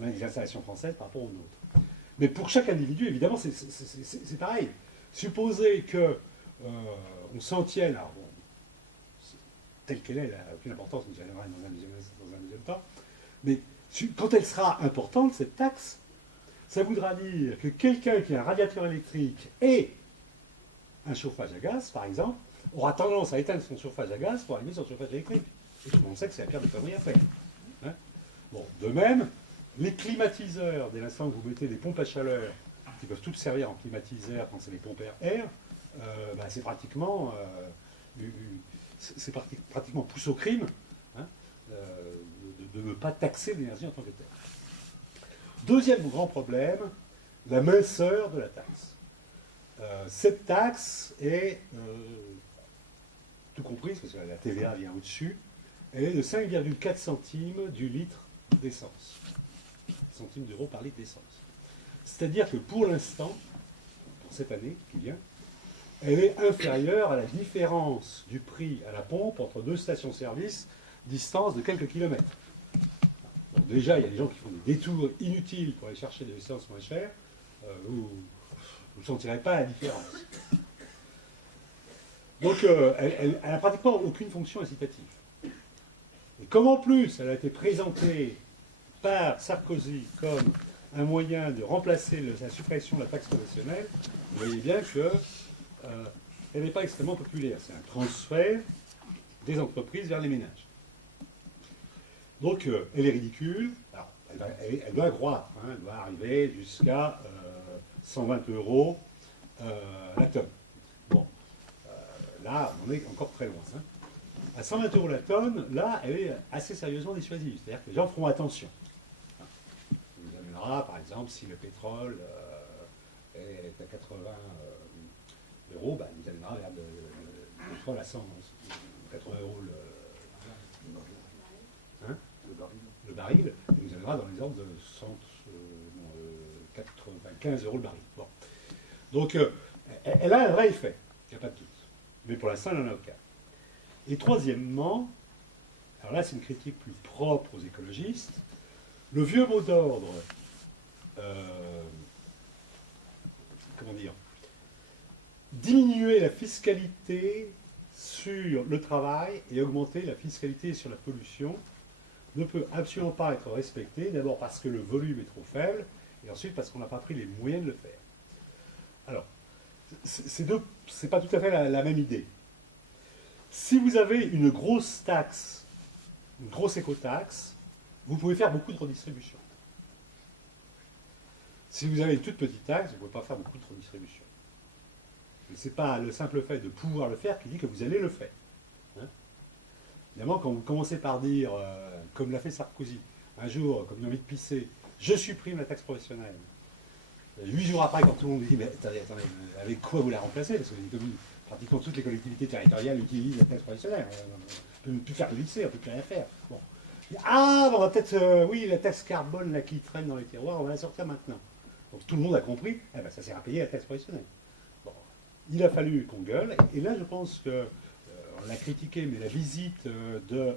les installations françaises par rapport aux nôtres. Mais pour chaque individu, évidemment, c'est pareil. Supposez que on s'en tienne, alors bon, telle qu'elle est, elle n'a aucune importance, nous y reviendrons dans un deuxième temps, mais quand elle sera importante, cette taxe, ça voudra dire que quelqu'un qui a un radiateur électrique et un chauffage à gaz, par exemple, aura tendance à éteindre son chauffage à gaz pour allumer son chauffage électrique. Et tout le monde sait que c'est la pire des conneries à faire. Hein, bon, de même, les climatiseurs, dès l'instant que vous mettez des pompes à chaleur, qui peuvent toutes servir en climatiseur quand c'est des pompes air, c'est pratiquement, pratiquement pousse au crime, hein, de ne pas taxer l'énergie en tant que telle. Deuxième grand problème, la minceur de la taxe. Cette taxe est, tout compris, parce que la TVA vient au-dessus, elle est de 5,4 centimes du litre d'essence. Centimes d'euros par litre d'essence. C'est-à-dire que pour l'instant, pour cette année qui vient, elle est inférieure à la différence du prix à la pompe entre deux stations-service, distance de quelques kilomètres. Donc déjà, il y a des gens qui font des détours inutiles pour aller chercher de l'essence moins chère. Vous ne sentirez pas la différence. Donc, elle n'a pratiquement aucune fonction incitative. Et comme en plus, elle a été présentée par Sarkozy comme un moyen de remplacer la suppression de la taxe professionnelle, vous voyez bien qu'elle n'est pas extrêmement populaire. C'est un transfert des entreprises vers les ménages. Donc, elle est ridicule. Alors, elle doit croître. Hein, elle doit arriver jusqu'à 120 euros la tonne. Bon, là, on est encore très loin. Hein. À 120 euros la tonne, là, elle est assez sérieusement dissuasive. C'est-à-dire que les gens feront attention. Ça nous amènera, par exemple, si le pétrole est à 80 euros, il nous amènera vers le pétrole à 100, 80 euros le baril, et nous amènera dans les ordres de 95 euros le baril. Bon. Donc, elle a un vrai effet, il n'y a pas de doute. Mais pour l'instant, elle n'en a aucun. Et troisièmement, alors là, c'est une critique plus propre aux écologistes, le vieux mot d'ordre, comment dire, diminuer la fiscalité sur le travail et augmenter la fiscalité sur la pollution ne peut absolument pas être respecté, d'abord parce que le volume est trop faible, et ensuite parce qu'on n'a pas pris les moyens de le faire. Alors, c'est pas tout à fait la même idée. Si vous avez une grosse taxe, une grosse écotaxe, vous pouvez faire beaucoup de redistribution. Si vous avez une toute petite taxe, vous ne pouvez pas faire beaucoup de redistribution. Ce n'est pas le simple fait de pouvoir le faire qui dit que vous allez le faire. Hein, évidemment, quand vous commencez par dire, comme l'a fait Sarkozy, un jour, comme il a envie de pisser, je supprime la taxe professionnelle. 8 jours après, quand tout le monde dit, mais attendez, avec quoi vous la remplacez? Parce que pratiquement toutes les collectivités territoriales utilisent la taxe professionnelle. On ne peut plus faire de lycée, on ne peut plus rien faire. Bon. Ah, on va peut-être, oui, la taxe carbone là, qui traîne dans les tiroirs, on va la sortir maintenant. Donc tout le monde a compris, ça sert à payer la taxe professionnelle. Bon. Il a fallu qu'on gueule, et là je pense que, on l'a critiqué, mais la visite de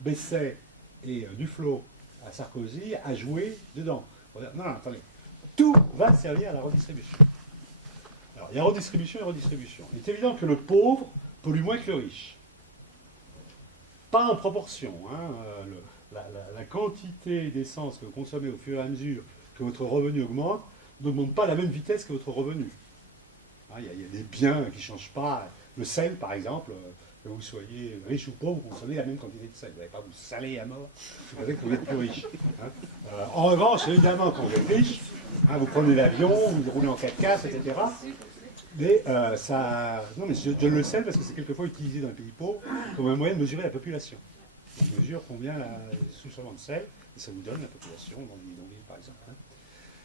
Besset et Duflot à Sarkozy a joué dedans. Non, attendez. Tout va servir à la redistribution. Alors, il y a redistribution et redistribution. Il est évident que le pauvre pollue moins que le riche. Pas en proportion. Hein. La quantité d'essence que vous consommez au fur et à mesure que votre revenu augmente n'augmente pas à la même vitesse que votre revenu. Hein, il y a des biens qui ne changent pas. Le sel, par exemple, que vous soyez riche ou pauvre, vous consommez la même quantité de sel. Vous n'allez pas vous saler à mort, vous savez que vous êtes plus riche. Hein. En revanche, évidemment, quand vous êtes riche, hein, vous prenez l'avion, vous roulez en 4x4, etc. Mais ça... Non, mais je le sais parce que c'est quelquefois utilisé dans les pays pauvres comme un moyen de mesurer la population. On mesure combien sous-souvent de sel, et ça vous donne la population dans les bidonvilles, par exemple. Hein.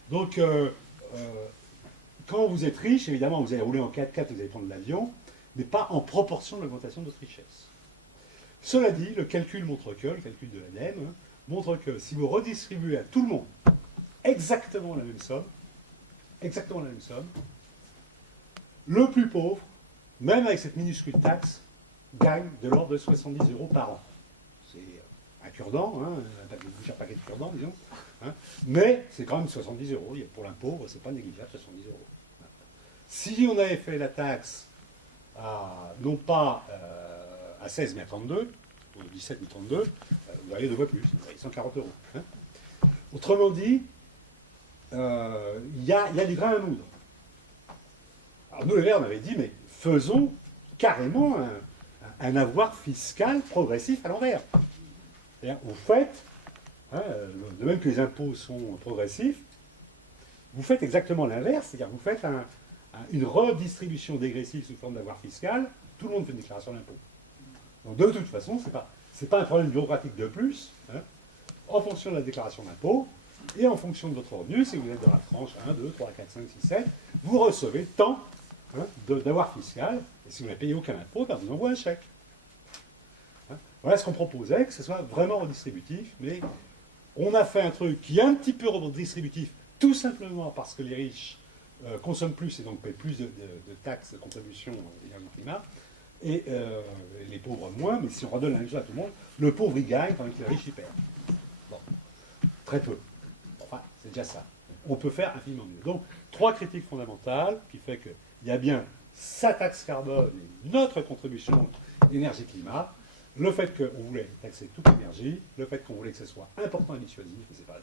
Donc, quand vous êtes riche, évidemment, vous allez rouler en 4x4, vous allez prendre l'avion, mais pas en proportion de l'augmentation de votre richesse. Cela dit, le calcul montre que, le calcul de l'ADEME, hein, montre que si vous redistribuez à tout le monde exactement la même somme, le plus pauvre, même avec cette minuscule taxe, gagne de l'ordre de 70 euros par an. C'est un cure-dent, hein, un paquet de cure-dents, disons. Hein, mais c'est quand même 70 euros. Pour l'impôt, c'est pas négligeable, 70 euros. Si on avait fait la taxe non pas à 16 mais à 32, ou 17 mais 32, vous voyez deux fois plus, vous voyez 140 euros. Hein. Autrement dit, il y a du grain à moudre. Alors nous, les Verts, on avait dit, mais faisons carrément un avoir fiscal progressif à l'envers. Vous faites, hein, de même que les impôts sont progressifs, vous faites exactement l'inverse, c'est-à-dire vous faites une redistribution dégressive sous forme d'avoir fiscal, tout le monde fait une déclaration d'impôt. Donc de toute façon, ce n'est pas un problème bureaucratique de plus, hein, en fonction de la déclaration d'impôt, et en fonction de votre revenu, si vous êtes dans la tranche 1, 2, 3, 4, 5, 6, 7, vous recevez tant, hein, d'avoir fiscal, et si vous n'avez payé aucun impôt, ben, vous envoie un chèque. Hein. Voilà ce qu'on proposait, que ce soit vraiment redistributif, mais on a fait un truc qui est un petit peu redistributif, tout simplement parce que les riches consomment plus et donc paient plus de taxes, de contributions énergie-climat, et les pauvres moins, mais si on redonne la même chose à tout le monde, le pauvre il gagne pendant que les riches y perdent. Bon, très peu. Enfin, c'est déjà ça. On peut faire infiniment mieux. Donc, trois critiques fondamentales qui fait qu'il y a bien sa taxe carbone et notre contribution énergie-climat, le fait qu'on voulait taxer toute l'énergie, le fait qu'on voulait que ce soit important et dissuasif, mais c'est pas le